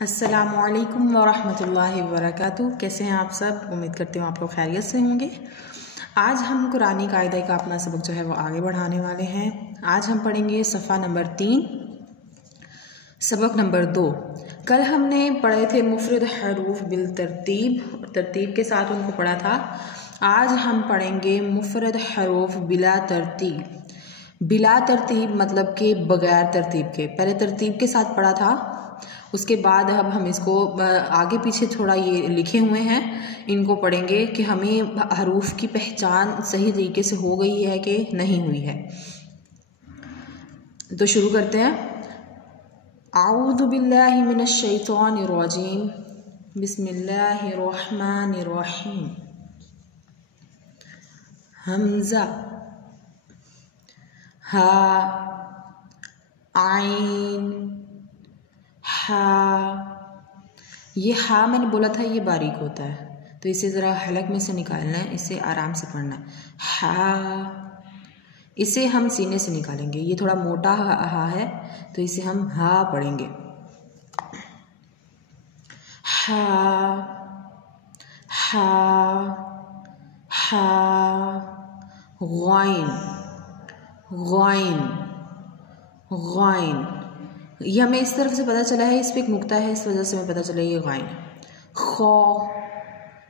अस्सलामुअलैकुम वरहमतुल्लाहि वबरकातुहू। कैसे हैं आप सब? उम्मीद करती हूँ आप लोग खैरियत से होंगे। आज हम कुरानी कायदे का अपना सबक जो है वो आगे बढ़ाने वाले हैं। आज हम पढ़ेंगे सफ़ा नंबर 3 सबक नंबर 2। कल हमने पढ़े थे मुफरद हरूफ बिल तरतीब, तरतीब के साथ उनको पढ़ा था। आज हम पढ़ेंगे मुफरद हरूफ बिला तरतीब। बिला तरतीब मतलब कि बगैर तरतीब के। पहले तरतीब के साथ पढ़ा था, उसके बाद अब हम इसको आगे पीछे थोड़ा ये लिखे हुए हैं, इनको पढ़ेंगे कि हमें हरूफ की पहचान सही तरीके से हो गई है कि नहीं हुई है। तो शुरू करते हैं। आऊज़ु बिल्लाहि मिनश शैतानिर रजीम, बिस्मिल्लाहिर रहमानिर रहीम। हमज़ा, हा, आइन, हा। ये हा मैंने बोला था ये बारीक होता है, तो इसे ज़रा हलक में से निकालना है, इसे आराम से पढ़ना है। हा, इसे हम सीने से निकालेंगे। ये थोड़ा मोटा हा है, तो इसे हम हा पढ़ेंगे। हा, हा, हा। ग़ाइन, ग़ाइन, ग़ाइन। ये हमें इस तरफ से पता चला है, इस पर एक नुक्ता है, इस वजह से हमें पता चला ये ग़ाइन है। खो,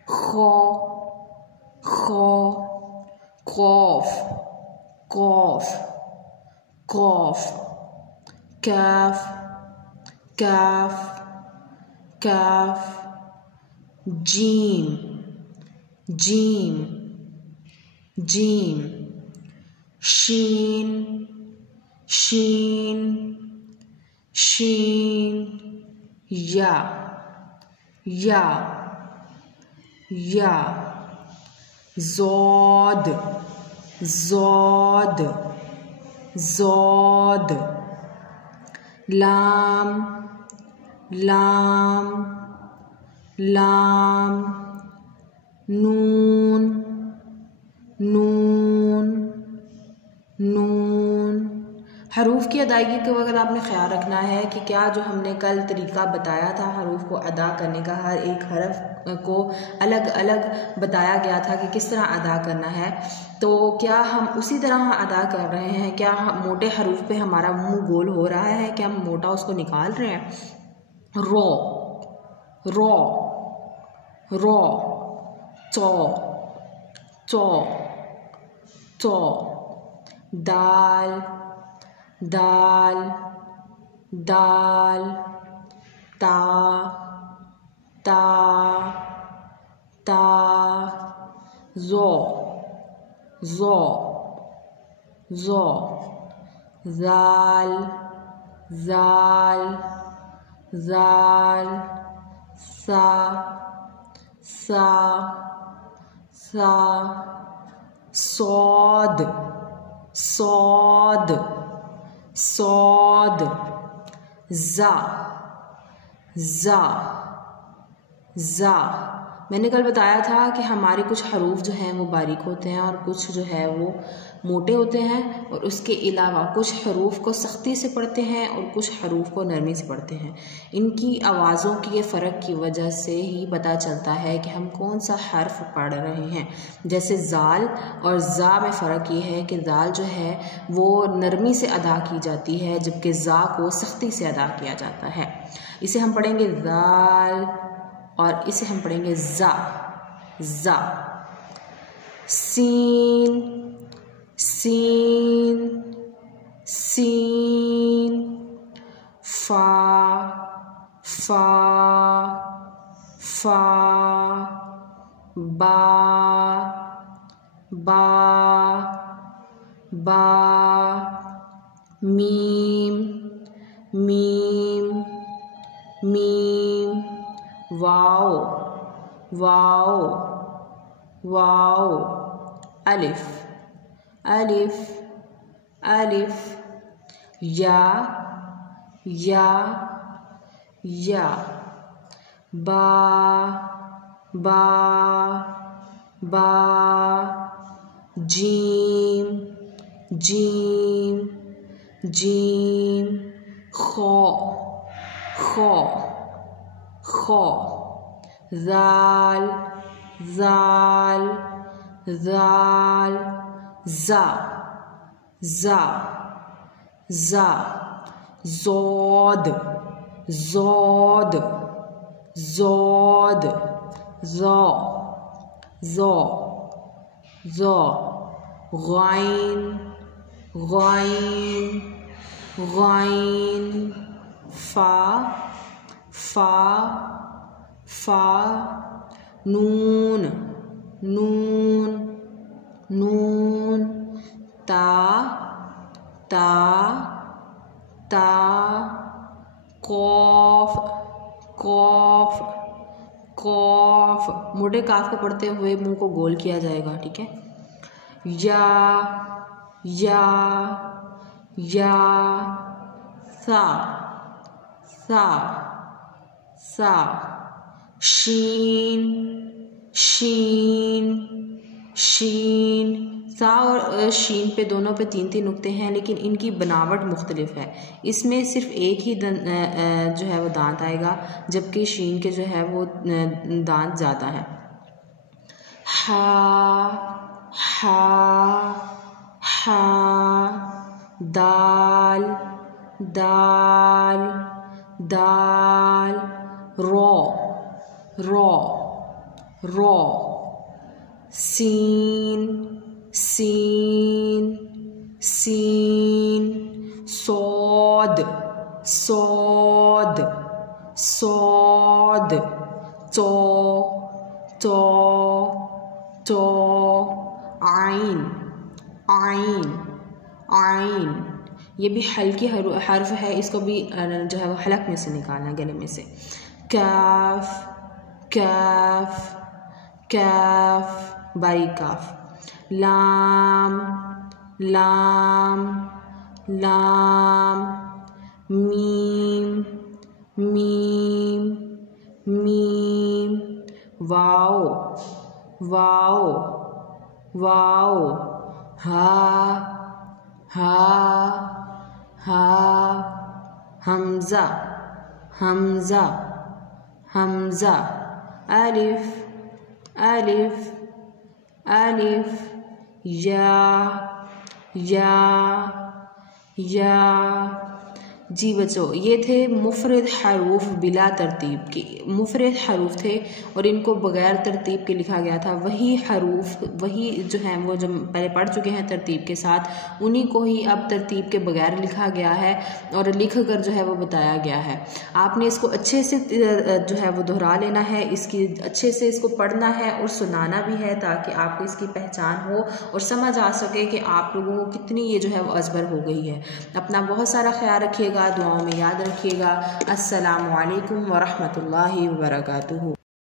खो, खो। कौफ, कौफ, कौफ। कैफ, कैफ, कैफ। जीम, जीम, जीम। शीन, शीन, शीन। या, या, या। ज़ौद, ज़ौद, ज़ौद। लाम, लाम, लाम। नून, नून, नून। हरूफ की अदायगी के वक्त आपने ख्याल रखना है कि क्या जो हमने कल तरीका बताया था हरूफ को अदा करने का, हर एक हरफ को अलग अलग बताया गया था कि किस तरह अदा करना है, तो क्या हम उसी तरह अदा कर रहे हैं? क्या हम मोटे हरूफ पे हमारा मुंह गोल हो रहा है? क्या हम मोटा उसको निकाल रहे हैं? रो, रो, रो। चौ, चौ, चौ। दाल, दाल, दाल। ता, ता, ता। ज़ो, ज़ो, ज़ो। ज़ाल, ज़ाल, ज़ाल। सा, सा, सा। सौद, सौद, सौद। ज़ा, ज़ा, ज़ा। मैंने कल बताया था कि हमारे कुछ हरूफ जो हैं वो बारीक होते हैं और कुछ जो है वो मोटे होते हैं, और उसके अलावा कुछ हरूफ को सख्ती से पढ़ते हैं और कुछ हरूफ को नरमी से पढ़ते हैं। इनकी आवाज़ों की ये फ़र्क की वजह से ही पता चलता है कि हम कौन सा हर्फ पढ़ रहे हैं। जैसे ज़ाल और ज़ा में फ़र्क ये है कि ज़ाल जो है वो नरमी से अदा की जाती है, जबकि ज़ा को सख्ती से अदा किया जाता है। इसे हम पढ़ेंगे ज़ाल और इसे हम पढ़ेंगे ज़ा, ज़ा। सीन, सीन, सीन। फा, फा, फा। बा, बा, बा। मीम, मीम, मीम। वाओ, वाओ, वाओ। अलिफ, अलिफ, अलिफ। या, या, या। बा, बा, बा। जीम, जीम, जीम। खो, खो, खौ, ज़ाल ज़ाल ज़ाल, ज़ा ज़ा ज़ा, ज़ौद ज़ौद ज़ौद, ज़ौ ज़ौ ज़ौ, ग़ाइन ग़ाइन ग़ाइन, फ़ा फ़ा फ़ा, नून नून नून, ता ता ता, कौफ कौफ कौफ, मोटे काफ को पढ़ते हुए मुंह को गोल किया जाएगा, ठीक है। या या या, सा सा सा, शीन शीन शीन। सा और शीन पे दोनों पे 3-3 नुक्ते हैं, लेकिन इनकी बनावट मुख्तलिफ है। इसमें सिर्फ एक ही जो है वो दांत आएगा, जबकि शीन के जो है वो दांत ज़्यादा है। हा हा हा, दाल दाल दाल, रो रो रो, सीन सीन सीन, सौद सौद सौद, तो तो तो, आइन आइन आइन। ये भी हल्की हर्फ है, इसको भी जो है वो हलक में से निकालना, गले में से। काफ काफ काफ, बारीक काफ। लाम लाम लाम, मीम मीम मीम, वाओ वाओ वाओ, हा हा हा, हमज़ा हमज़ा हमज़ा, अलिफ अलिफ अलिफ, या या या। जी बच्चों, ये थे मुफरद हरूफ बिला तरतीब के। मुफरद हरूफ थे और इनको बग़ैर तरतीब के लिखा गया था। वही हरूफ, वही जो हैं वो जो पहले पढ़ चुके हैं तरतीब के साथ, उन्हीं को ही अब तरतीब के बग़ैर लिखा गया है और लिख कर जो है वो बताया गया है। आपने इसको अच्छे से जो है वो दोहरा लेना है, इसकी अच्छे से इसको पढ़ना है और सुनाना भी है, ताकि आपको इसकी पहचान हो और समझ आ सके कि आप लोगों को कितनी ये जो है वो अज़बर हो गई है। अपना बहुत सारा ख्याल रखिएगा, दुआओं में याद रखिएगा। अस्सलामु अलैकुम व रहमतुल्लाहि व बरकातुहू।